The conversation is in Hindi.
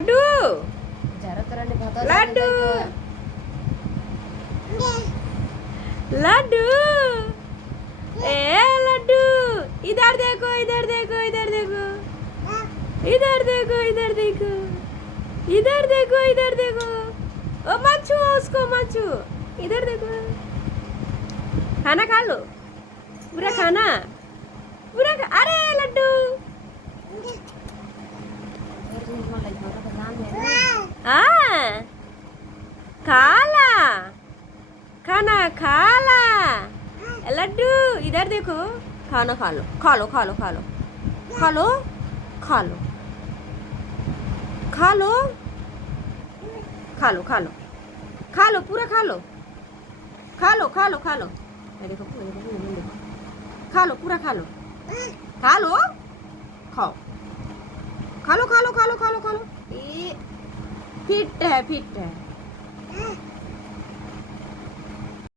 लड्डू लड्डू ए लड्डू इधर देखो इधर देखो इधर देखो इधर देखो इधर देखो इधर देखो इधर देखो ओ मत छुओ उसको मत छुओ इधर देखो खाना खा लो पूरा खाना पूरा अरे लड्डू हाँ खाला खाना खाला लड्डू इधर देखो खाना खा लो खा लो खा लो खा लो खा लो खा लो खा लो खा लो खा लो खा लो पूरा खा लो खा लो खा लो खा लो देखो खा लो पूरा खा लो खा लो खाओ खा लो खा लो खा लो खा लो खा लो ये फिट है